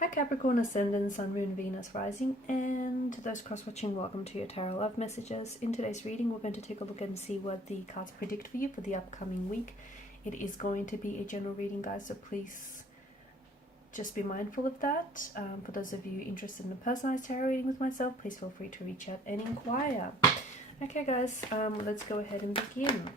Hi Capricorn, Ascendant, Sun, Moon, Venus, Rising, and to those cross-watching, welcome to your Tarot Love Messages. In today's reading, we're going to take a look and see what the cards predict for you for the upcoming week. It is going to be a general reading, guys, so please just be mindful of that. For those of you interested in a personalized tarot reading with myself, please feel free to reach out and inquire. Okay, guys, let's go ahead and begin.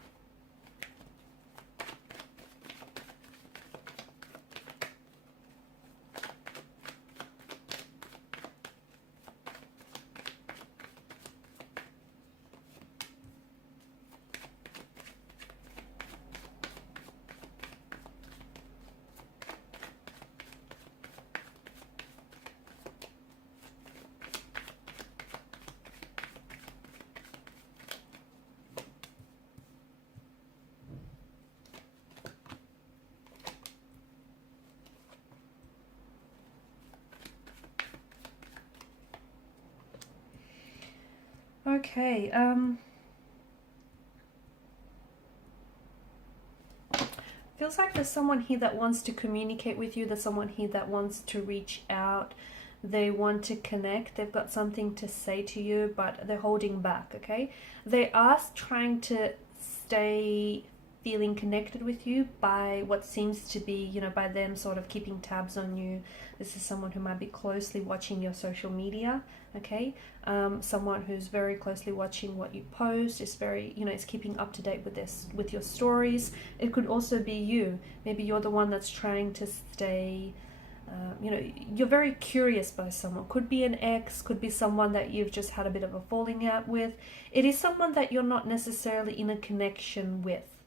Okay, feels like there's someone here that wants to communicate with you. There's someone here that wants to reach out. They want to connect. They've got something to say to you, but they're holding back, okay? They are trying to stay feeling connected with you by what seems to be, you know, by them sort of keeping tabs on you. This is someone who might be closely watching your social media, okay? Someone who's very closely watching what you post, is very, you know, is keeping up to date with this, with your stories. It could also be you. Maybe you're the one that's trying to stay, you know, you're very curious by someone. Could be an ex, could be someone that you've just had a bit of a falling out with. It is someone that you're not necessarily in a connection with,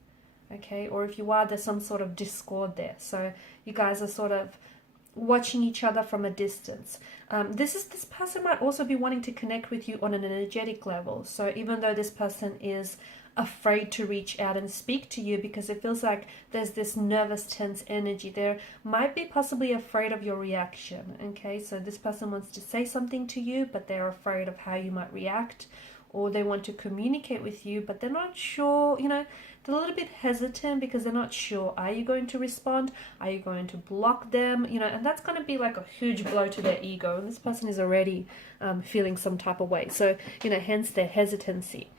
okay? Or if you are, there's some sort of discord there. So you guys are sort of watching each other from a distance. This person might also be wanting to connect with you on an energetic level. So even though this person is afraid to reach out and speak to you because it feels like there's this nervous, tense energy, there might be possibly afraid of your reaction, okay? So this person wants to say something to you, but they're afraid of how you might react, or they want to communicate with you, but they're not sure, you know, they're a little bit hesitant because they're not sure. Are you going to respond? Are you going to block them? You know, and that's going to be like a huge blow to their ego. And this person is already feeling some type of way. So, you know, hence their hesitancy.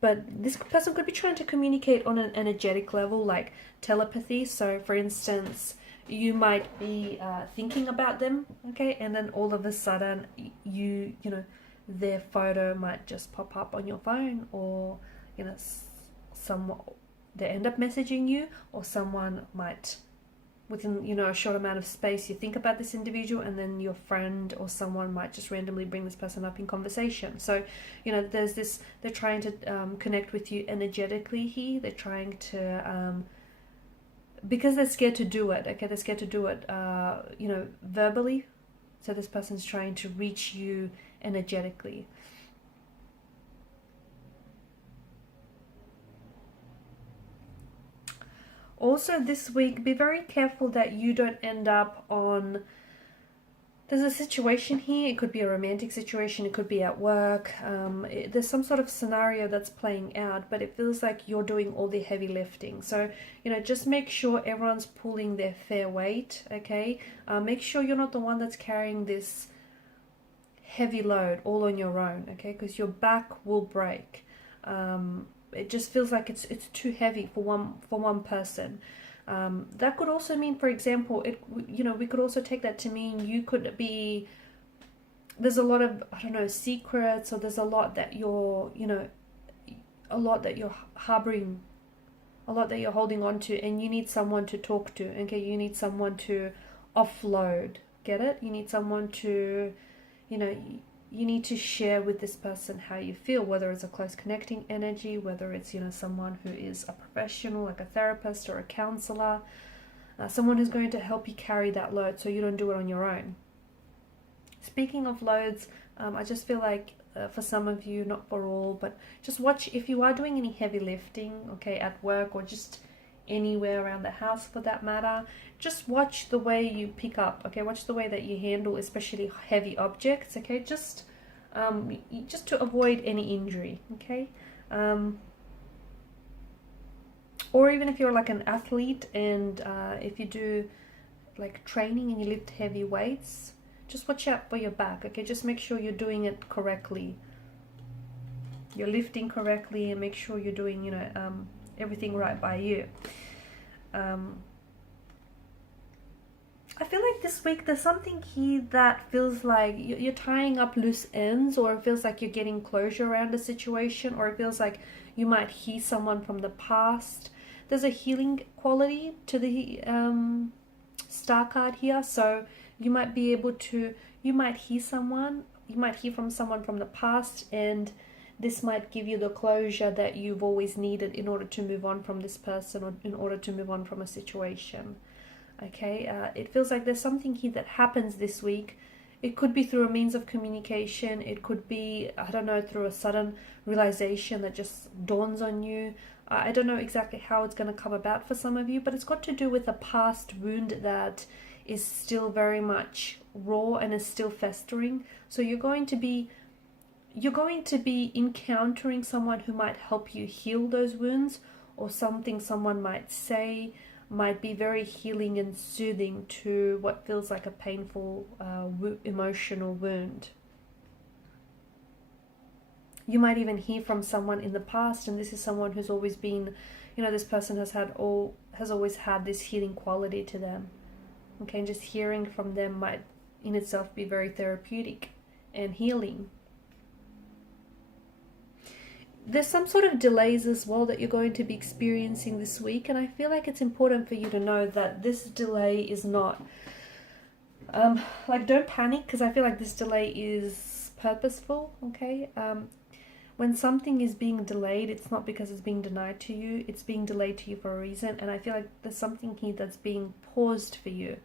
But this person could be trying to communicate on an energetic level, like telepathy. So, for instance, you might be thinking about them, okay? And then all of a sudden, you know, their photo might just pop up on your phone, or, you know, they end up messaging you, or someone might, within, you know, a short amount of space, you think about this individual, and then your friend or someone might just randomly bring this person up in conversation. So, you know, there's this, they're trying to connect with you energetically here. They're trying to, because they're scared to do it, okay? They're scared to do it, you know, verbally. So this person's trying to reach you energetically. Also this week, be very careful that you don't end up on, there's a situation here, it could be a romantic situation, it could be at work, there's some sort of scenario that's playing out, but it feels like you're doing all the heavy lifting. So, you know, just make sure everyone's pulling their fair weight, okay? Make sure you're not the one that's carrying this heavy load all on your own, okay? Because your back will break. It just feels like it's too heavy for one person. That could also mean, for example, you know, we could also take that to mean you could be, there's a lot of, I don't know, secrets, or there's a lot that you're, you know, a lot that you're harboring, a lot that you're holding on to, and you need someone to talk to, okay? You need someone to offload, get it? You need someone to, you know, you need to share with this person how you feel, whether it's a close connecting energy, whether it's, you know, someone who is a professional, like a therapist or a counselor, someone who's going to help you carry that load so you don't do it on your own. Speaking of loads, I just feel like for some of you, not for all, but just watch if you are doing any heavy lifting, okay, at work or just anywhere around the house for that matter, just watch the way you pick up, okay? Watch the way that you handle especially heavy objects, okay? Just to avoid any injury, okay? Or even if you're like an athlete, and if you do like training and you lift heavy weights, just watch out for your back, okay? Just make sure you're doing it correctly. You're lifting correctly, and make sure you're doing, you know, everything right by you. I feel like this week there's something here that feels like you're tying up loose ends, or it feels like you're getting closure around a situation, or it feels like you might hear someone from the past. There's a healing quality to the star card here, so you might be able to, you might hear from someone from the past, and this might give you the closure that you've always needed in order to move on from this person, or in order to move on from a situation. Okay, it feels like there's something here that happens this week. It could be through a means of communication. It could be, I don't know, through a sudden realization that just dawns on you. I don't know exactly how it's going to come about for some of you, but it's got to do with a past wound that is still very much raw and is still festering. So you're going to be encountering someone who might help you heal those wounds, or something someone might say might be very healing and soothing to what feels like a painful emotional wound. You might even hear from someone in the past, and this is someone who's always been, you know, this person has always had this healing quality to them. Okay, and just hearing from them might in itself be very therapeutic and healing. There's some sort of delays as well that you're going to be experiencing this week, and I feel like it's important for you to know that this delay is not like, don't panic, because I feel like this delay is purposeful. Okay, when something is being delayed, it's not because it's being denied to you, it's being delayed to you for a reason. And I feel like there's something here that's being paused for you,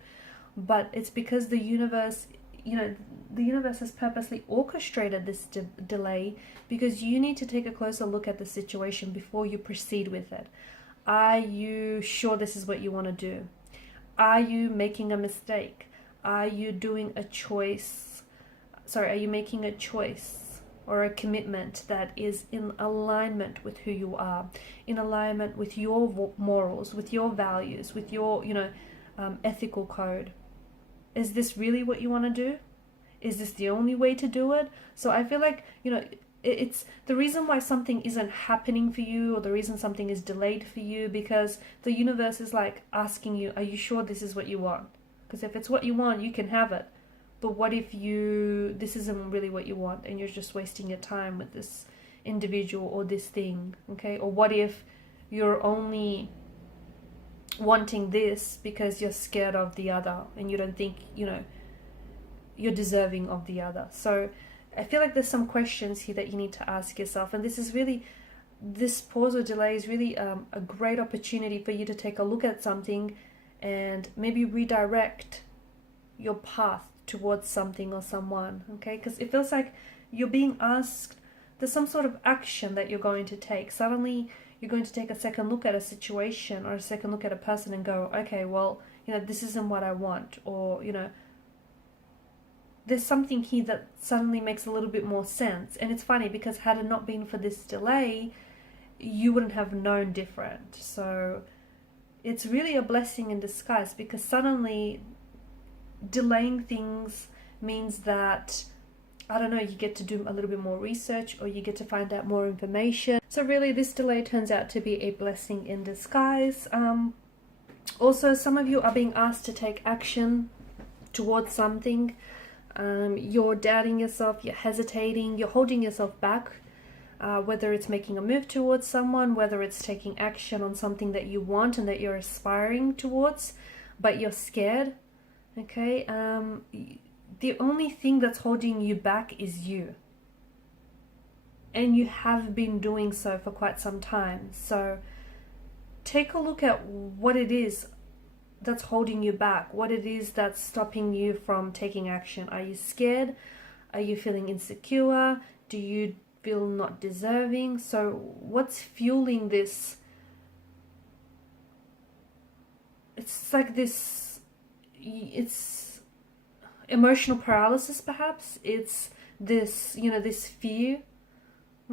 but it's because the universe, you know, the universe has purposely orchestrated this delay, because you need to take a closer look at the situation before you proceed with it. Are you sure this is what you want to do? Are you making a mistake? Are you doing a choice? Sorry, are you making a choice or a commitment that is in alignment with who you are, in alignment with your morals, with your values, with your, you know, ethical code? Is this really what you want to do? Is this the only way to do it? So I feel like, you know, it's the reason why something isn't happening for you, or the reason something is delayed for you, because the universe is like asking you, are you sure this is what you want? Because if it's what you want, you can have it. But what if this isn't really what you want, and you're just wasting your time with this individual or this thing, okay? Or what if you're only wanting this because you're scared of the other, and you don't think, you know, you're deserving of the other? So I feel like there's some questions here that you need to ask yourself, and this pause or delay is really a great opportunity for you to take a look at something and maybe redirect your path towards something or someone, okay? Because it feels like you're being asked, there's some sort of action that you're going to take. Suddenly you're going to take a second look at a situation or a second look at a person and go, okay, well, you know, this isn't what I want, or, you know, there's something here that suddenly makes a little bit more sense. And it's funny, because had it not been for this delay, you wouldn't have known different. So it's really a blessing in disguise, because suddenly delaying things means that, I don't know, you get to do a little bit more research, or you get to find out more information. So really this delay turns out to be a blessing in disguise. Also, some of you are being asked to take action towards something. You're doubting yourself, you're hesitating, you're holding yourself back, whether it's making a move towards someone, whether it's taking action on something that you want and that you're aspiring towards, but you're scared, okay? The only thing that's holding you back is you. And you have been doing so for quite some time. So take a look at what it is that's holding you back, what it is that's stopping you from taking action. Are you scared? Are you feeling insecure? Do you feel not deserving? So what's fueling this? It's like this, it's emotional paralysis perhaps. It's this, you know, this fear,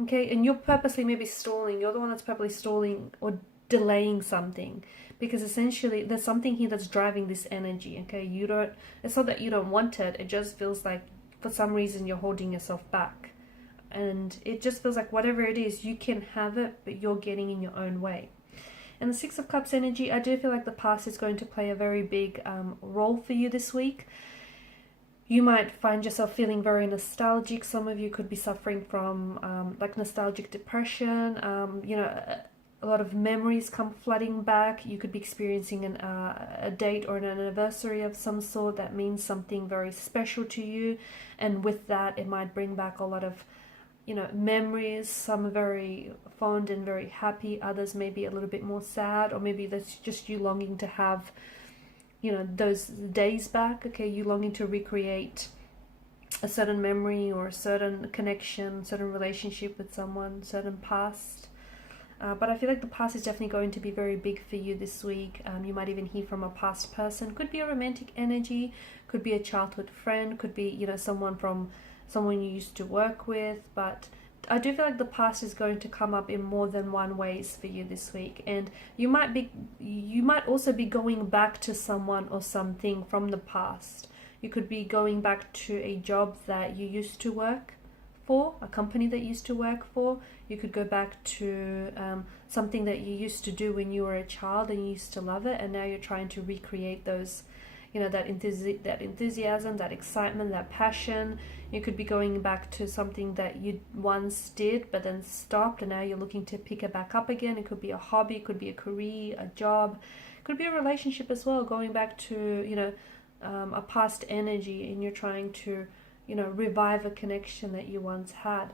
okay? And you're purposely maybe stalling. You're the one that's purposely stalling or delaying something, because essentially there's something here that's driving this energy. Okay, it's not that you don't want it, it just feels like for some reason you're holding yourself back, and it just feels like whatever it is, you can have it, but you're getting in your own way. And the Six of Cups energy, I do feel like the past is going to play a very big role for you this week. You might find yourself feeling very nostalgic. Some of you could be suffering from like nostalgic depression. You know, a lot of memories come flooding back. You could be experiencing a date or an anniversary of some sort that means something very special to you. And with that, it might bring back a lot of, you know, memories. Some are very fond and very happy. Others may be a little bit more sad, or maybe that's just you longing to have, you know, those days back. Okay, you longing to recreate a certain memory or a certain connection, certain relationship with someone, certain past. But I feel like the past is definitely going to be very big for you this week. You might even hear from a past person. Could be a romantic energy, could be a childhood friend, could be, you know, someone you used to work with. But I do feel like the past is going to come up in more than one ways for you this week, and you might also be going back to someone or something from the past. You could be going back to a job that you used to work for, a company that you used to work for. You could go back to something that you used to do when you were a child and you used to love it, and now you're trying to recreate those, you know, that enthusiasm, that excitement, that passion. You could be going back to something that you once did but then stopped, and now you're looking to pick it back up again. It could be a hobby, it could be a career, a job, it could be a relationship as well, going back to, you know, a past energy, and you're trying to, you know, revive a connection that you once had.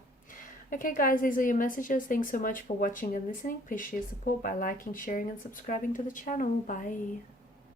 Okay guys, these are your messages. Thanks so much for watching and listening. Please share support by liking, sharing and subscribing to the channel. Bye.